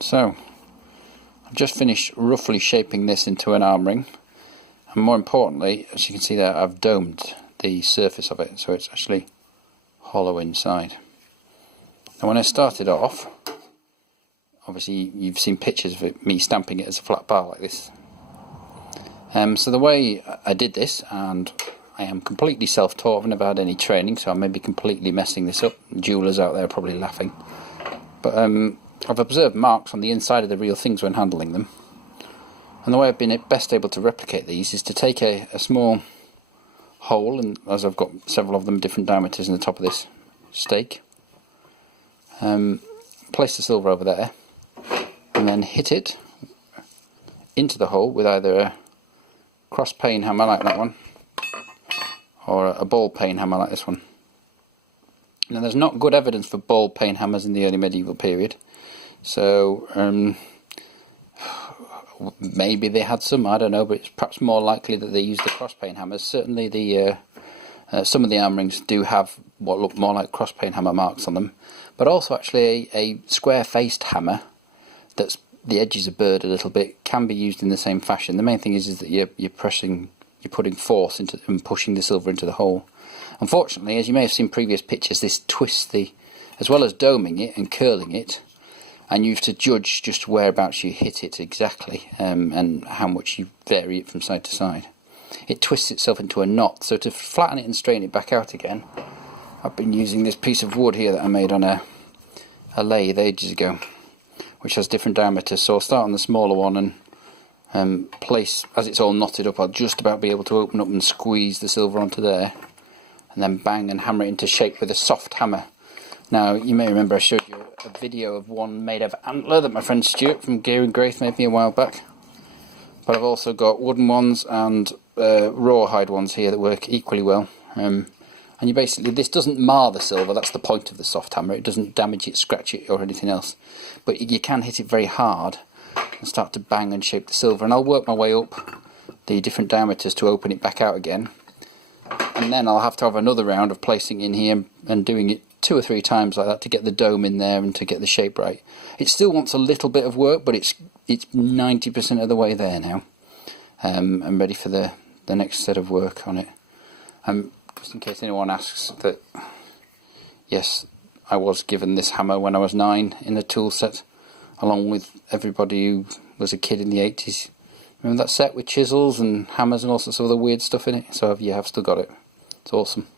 So I've just finished roughly shaping this into an arm ring, and more importantly, as you can see there, I've domed the surface of it so it's actually hollow inside. Now when I started off, obviously you've seen pictures of it, me stamping it as a flat bar like this. So the way I did this, and I am completely self-taught, I've never had any training, so I may be completely messing this up. Jewelers out there are probably laughing. But I've observed marks on the inside of the real things when handling them. And the way I've been best able to replicate these is to take a small hole, and as I've got several of them different diameters in the top of this stake, place the silver over there, and then hit it into the hole with either a cross pane hammer like that one, or a ball peen hammer like this one. Now there's not good evidence for ball peen hammers in the early medieval period, so maybe they had some, I don't know, but it's perhaps more likely that they used the cross pane hammers. Certainly the some of the arm rings do have what look more like cross pane hammer marks on them, but also actually a square faced hammer that's the edges are burred a little bit can be used in the same fashion. The main thing is that you're putting force into and pushing the silver into the hole. Unfortunately, as you may have seen previous pictures, this twists as well as doming it and curling it, and you have to judge just whereabouts you hit it exactly, and how much you vary it from side to side. It twists itself into a knot, so to flatten it and straighten it back out again, I've been using this piece of wood here that I made on a lathe ages ago, which has different diameters. So I'll start on the smaller one and place, as it's all knotted up, I'll just about be able to open up and squeeze the silver onto there, and then bang and hammer it into shape with a soft hammer. Now you may remember I showed you a video of one made of antler that my friend Stuart from Gear and Graith made me a while back, but I've also got wooden ones and rawhide ones here that work equally well. And you basically, this doesn't mar the silver, that's the point of the soft hammer. It doesn't damage it, scratch it or anything else, but you can hit it very hard and start to bang and shape the silver. And I'll work my way up the different diameters to open it back out again, and then I'll have to have another round of placing in here and doing it 2 or 3 times like that to get the dome in there and to get the shape right. It still wants a little bit of work, but it's 90% of the way there now. I'm ready for the next set of work on it. Just in case anyone asks, that yes, I was given this hammer when I was 9 in the tool set, along with everybody who was a kid in the 80s. Remember that set with chisels and hammers and all sorts of other weird stuff in it? So yeah, I've still got it. It's awesome.